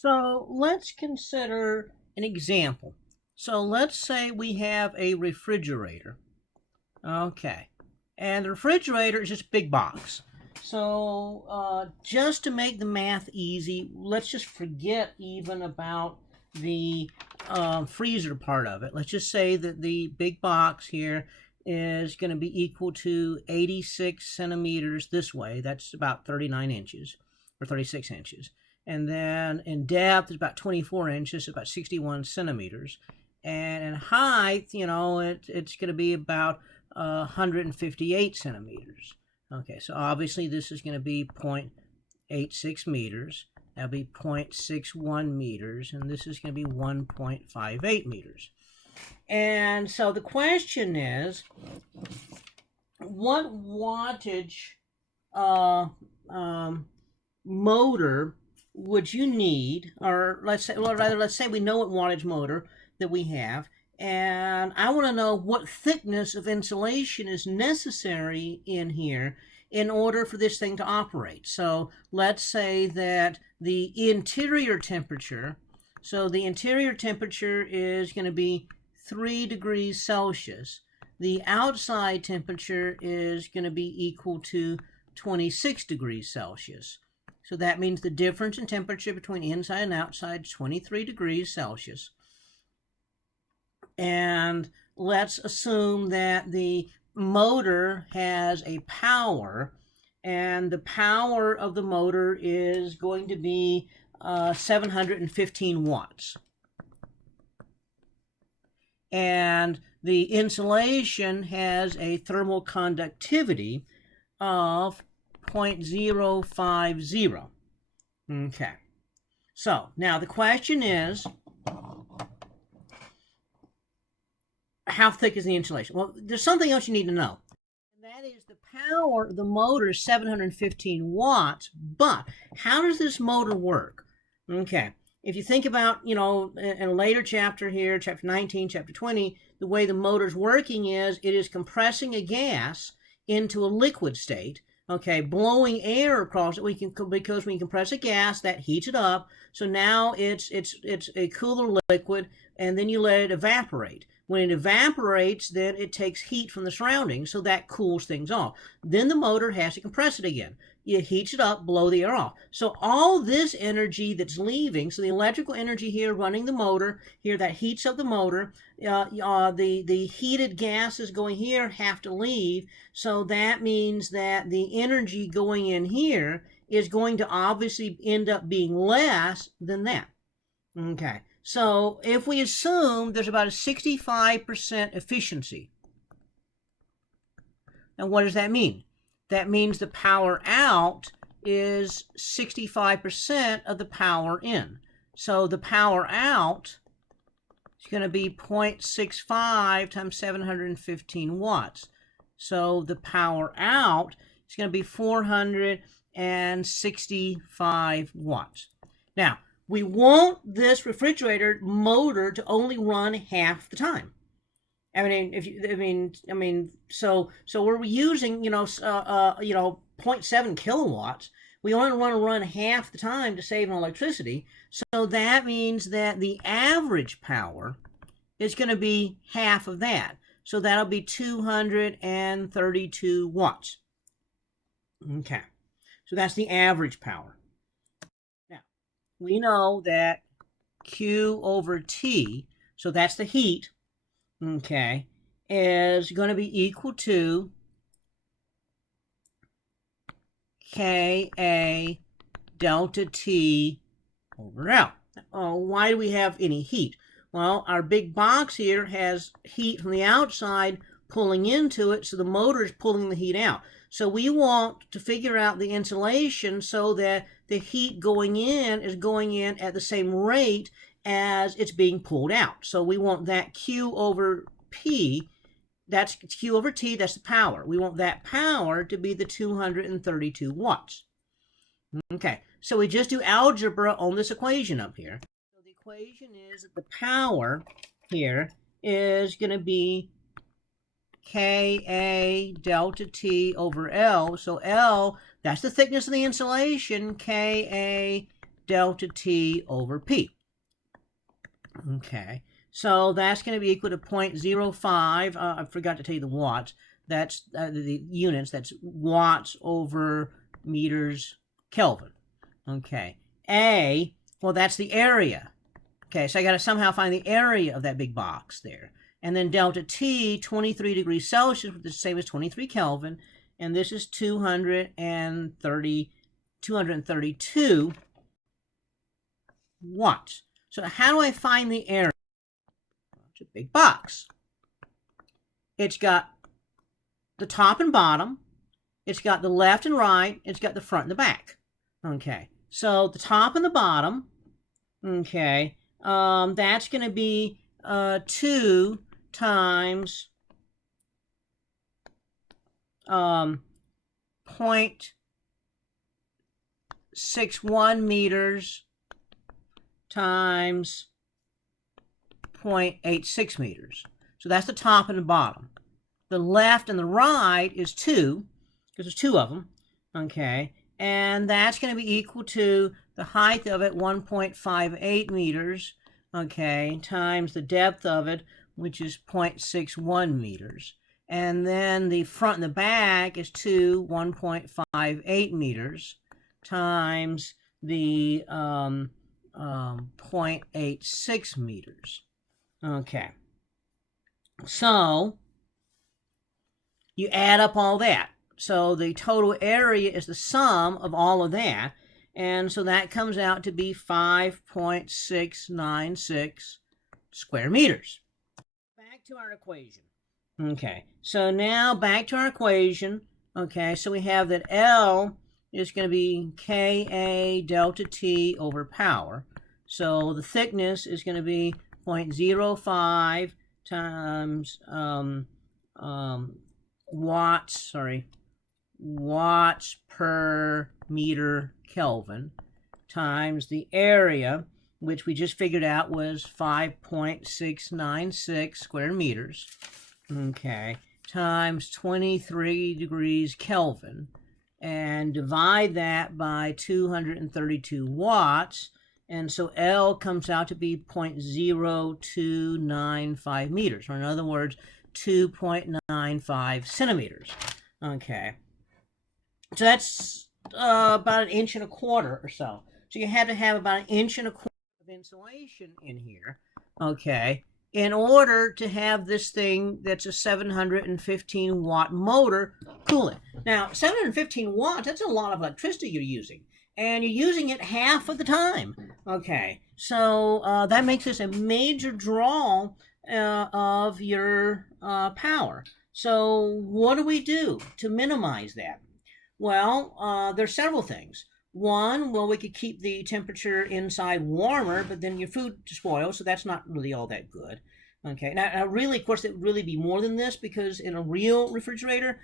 So let's consider an example. So let's say we have a refrigerator. Okay. And the refrigerator is just a big box. So just to make the math easy, let's just forget even about the freezer part of it. Let's just say that the big box here is going to be equal to 86 centimeters this way. That's about 39 inches or 36 inches. And then in depth, it's about 24 inches, about 61 centimeters. And in height, it's going to be about 158 centimeters. Okay, so obviously this is going to be 0.86 meters. That'll be 0.61 meters, and this is going to be 1.58 meters. And so the question is, what wattage motor would you need? Or let's say we know what wattage motor that we have, and I want to know what thickness of insulation is necessary in here in order for this thing to operate. So let's say that the interior temperature, the interior temperature is going to be 3 degrees Celsius. The outside temperature is going to be equal to 26 degrees Celsius. So that means the difference in temperature between inside and outside is 23 degrees Celsius. And let's assume that the motor has a power, and the power of the motor is going to be 715 watts. And the insulation has a thermal conductivity of 0.050. Okay. So now the question is, how thick is the insulation? Well, there's something else you need to know. And that is the power of the motor is 715 watts, but how does this motor work? Okay. If you think about, in a later chapter here, chapter 19, chapter 20, the way the motor's working is it is compressing a gas into a liquid state, okay, blowing air across it. Because when you compress a gas, that heats it up. So now it's a cooler liquid, and then you let it evaporate. When it evaporates, then it takes heat from the surroundings, so that cools things off. Then the motor has to compress it again. It heats it up, blow the air off. So all this energy that's leaving, so the electrical energy here running the motor, here that heats up the motor, the heated gases going here have to leave. So that means that the energy going in here is going to obviously end up being less than that. Okay. So if we assume there's about a 65% efficiency, now what does that mean? That means the power out is 65% of the power in. So the power out is going to be 0.65 times 715 watts. So the power out is going to be 465 watts. Now, we want this refrigerator motor to only run half the time. So we're using, 0.7 kilowatts. We only want to run half the time to save on electricity. So that means that the average power is going to be half of that. So that'll be 232 watts. Okay. So that's the average power. We know that Q over T, so that's the heat, okay, is going to be equal to Ka delta T over L. Why do we have any heat? Well, our big box here has heat from the outside pulling into it, so the motor is pulling the heat out. So we want to figure out the insulation so that the heat going in is going in at the same rate as it's being pulled out. So we want that Q over P, that's Q over T, that's the power. We want that power to be the 232 watts. Okay, so we just do algebra on this equation up here. So the equation is that the power here is going to be Ka delta T over L. So L, that's the thickness of the insulation. Ka delta T over P. Okay, so that's going to be equal to 0.05. I forgot to tell you the watts. That's the units. That's watts over meters Kelvin. Okay, A, well, that's the area. Okay, so I got to somehow find the area of that big box there. And then delta T, 23 degrees Celsius, which is the same as 23 Kelvin. And this is 232 watts. So how do I find the area? It's a big box. It's got the top and bottom. It's got the left and right. It's got the front and the back. Okay, so the top and the bottom, okay, that's going to be 2 times 0.61 meters times 0.86 meters. So that's the top and the bottom. The left and the right is 2, because there's 2 of them, okay, and that's going to be equal to the height of it, 1.58 meters, okay, times the depth of it, which is 0.61 meters. And then the front and the back is 1.58 meters times the 0.86 meters. Okay, so you add up all that. So the total area is the sum of all of that. And so that comes out to be 5.696 square meters. Back to our equation. Okay, so now back to our equation. Okay, so we have that L is going to be Ka delta T over power. So the thickness is going to be 0.05 times watts per meter Kelvin times the area, which we just figured out was 5.696 square meters, okay, times 23 degrees Kelvin, and divide that by 232 watts, and so L comes out to be 0.0295 meters, or in other words, 2.95 centimeters. Okay, so that's about 1.25 inches or so. So you had to have about 1.25 inches of insulation in here, okay, in order to have this thing that's a 715 watt motor cool it. Now, 715 watts, that's a lot of electricity you're using, and you're using it half of the time. Okay, so that makes this a major draw of your power. So what do we do to minimize that? Well, there's several things. One, well, we could keep the temperature inside warmer, but then your food spoils, so that's not really all that good. Okay, now really, of course, it would really be more than this, because in a real refrigerator,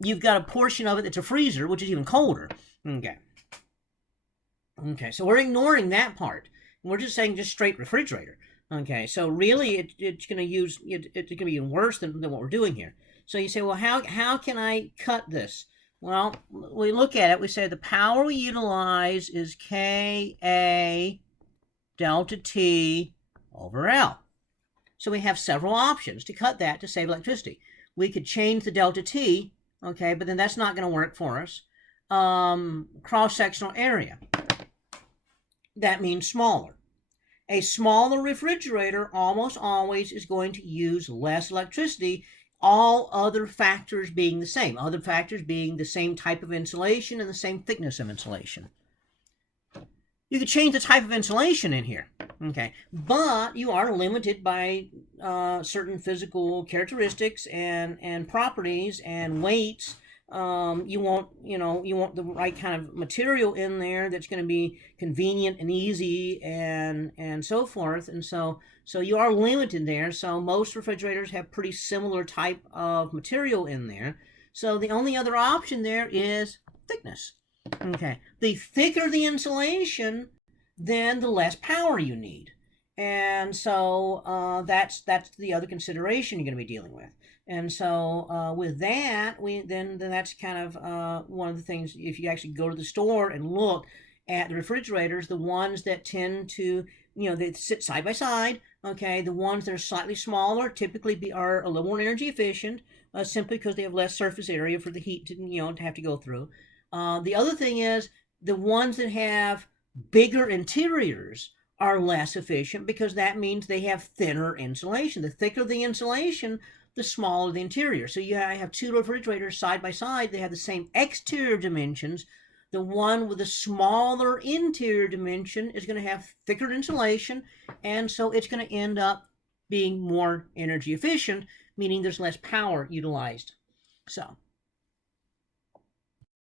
you've got a portion of it that's a freezer, which is even colder. Okay. Okay, so we're ignoring that part. We're just saying just straight refrigerator. Okay, so really it's going to use, it's going to be even worse than what we're doing here. So you say, well, how can I cut this? Well, we look at it, we say the power we utilize is Ka delta T over L. So we have several options to cut that to save electricity. We could change the delta T, okay, but then that's not going to work for us. Cross-sectional area. That means smaller. A smaller refrigerator almost always is going to use less electricity, all other factors being the same. Other factors being the same type of insulation and the same thickness of insulation. You could change the type of insulation in here, okay, but you are limited by certain physical characteristics and properties and weights. You want the right kind of material in there that's going to be convenient and easy and so forth, and so you are limited there. So most refrigerators have pretty similar type of material in there. So the only other option there is thickness. Okay, the thicker the insulation, then the less power you need, and so that's the other consideration you're going to be dealing with. And so with that, then that's kind of one of the things. If you actually go to the store and look, at the refrigerators, the ones that tend to, they sit side by side. Okay, the ones that are slightly smaller typically are a little more energy efficient, simply because they have less surface area for the heat to have to go through. The other thing is the ones that have bigger interiors are less efficient because that means they have thinner insulation. The thicker the insulation, the smaller the interior. So you have two refrigerators side by side. They have the same exterior dimensions. The one with the smaller interior dimension is going to have thicker insulation, and so it's going to end up being more energy efficient, meaning there's less power utilized. So